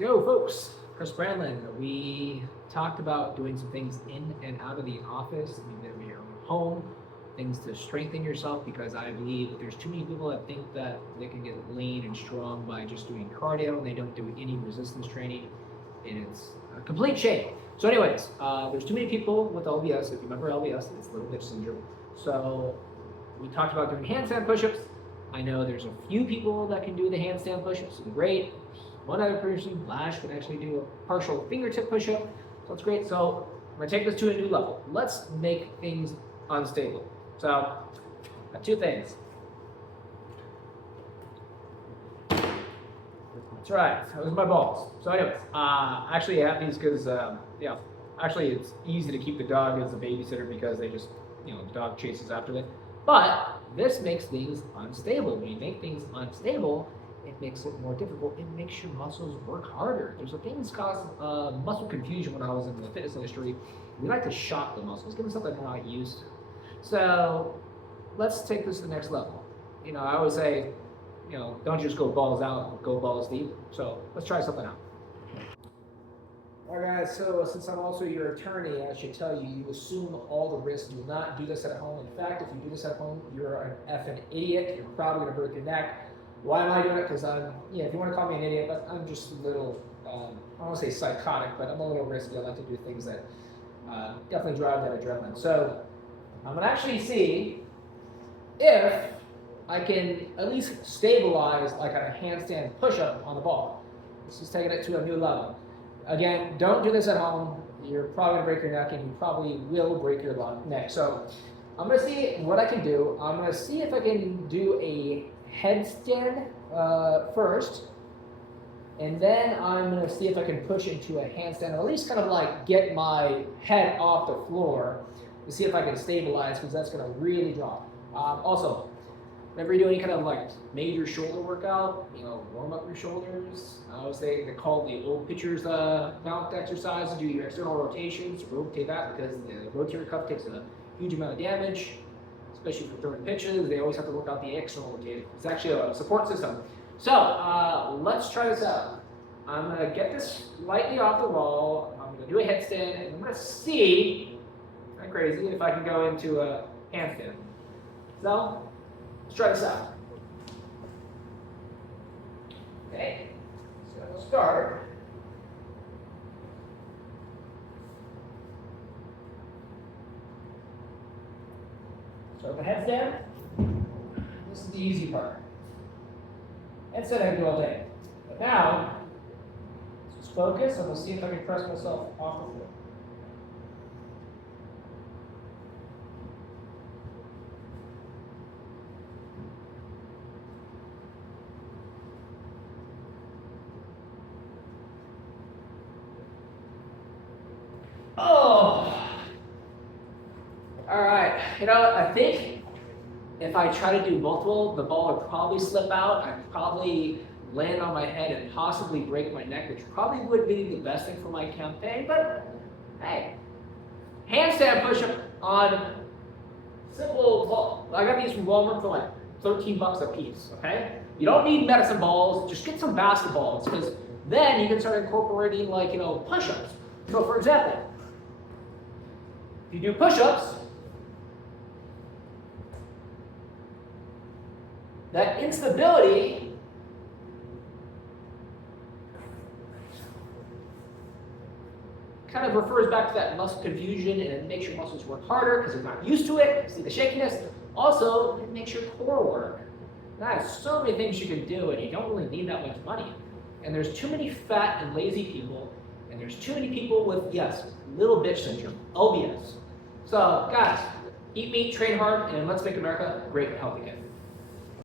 Yo folks, Chris Brandlin. We talked about doing some things in and out of the office, in your own home, things to strengthen yourself, because I believe there's too many people that think that they can get lean and strong by just doing cardio and they don't do any resistance training, and it's a complete shame. So anyways, there's too many people with LBS. If you remember LBS, it's little bitch syndrome. So we talked about doing handstand push-ups. I know there's a few people that can do the handstand push-ups, great. One other person, Lash, can actually do a partial fingertip push-up, so it's great. So I'm gonna take this to a new level. Let's make things unstable. So, got two things. That's right, those are my balls. So anyways, actually I have these because, actually it's easy to keep the dog as a babysitter because they just, the dog chases after them. But this makes things unstable. When you make things unstable, it makes it more difficult. It makes your muscles work harder. There's a thing that's caused muscle confusion when I was in the fitness industry. We like to shock the muscles, give them something they're not used to. So let's take this to the next level. I always say, don't just go balls out, go balls deep. So let's try something out. All right, guys, so since I'm also your attorney, I should tell you, you assume all the risks. Do not do this at home. In fact, if you do this at home, you're an effing idiot. You're probably gonna break your neck. Why am I doing it? Because I'm, if you want to call me an idiot, but I'm just a little, I don't want to say psychotic, but I'm a little risky. I like to do things that definitely drive that adrenaline. So I'm going to actually see if I can at least stabilize like a handstand push-up on the ball. This is taking it to a new level. Again, don't do this at home. You're probably going to break your neck, and you probably will break your neck. So I'm going to see what I can do. I'm going to see if I can do a headstand first, and then I'm going to see if I can push into a handstand, or at least kind of like get my head off the floor to see if I can stabilize, because that's going to really drop. Also, whenever you do any kind of like major shoulder workout, warm up your shoulders. I always say they call the old pitchers mount exercise to do your external rotations. Rotate that because the rotator cuff takes a huge amount of damage. Especially for throwing pitches, they always have to work out the external rotator. It's actually a support system. So let's try this out. I'm gonna get this lightly off the wall. I'm gonna do a headstand, and I'm gonna see, not crazy, if I can go into a handstand. So let's try this out. Okay, so we'll start. So the headstand, this is the easy part. Headstand I can do all day. But now, let's just focus, and we'll see if I can press myself off the floor. Oh! All right, I think if I try to do multiple, the ball would probably slip out. I'd probably land on my head and possibly break my neck, which probably would be the best thing for my campaign. But hey, handstand push-up on simple ball. I got these from Walmart for like 13 bucks a piece, okay? You don't need medicine balls, just get some basketballs, because then you can start incorporating like, push-ups. So for example, if you do push-ups, that instability kind of refers back to that muscle confusion, and it makes your muscles work harder because they're not used to it. See the shakiness. Also, it makes your core work. There's so many things you can do, and you don't really need that much money. And there's too many fat and lazy people, and there's too many people with, little bitch syndrome, LBS. So, guys, eat meat, train hard, and let's make America great and healthy again.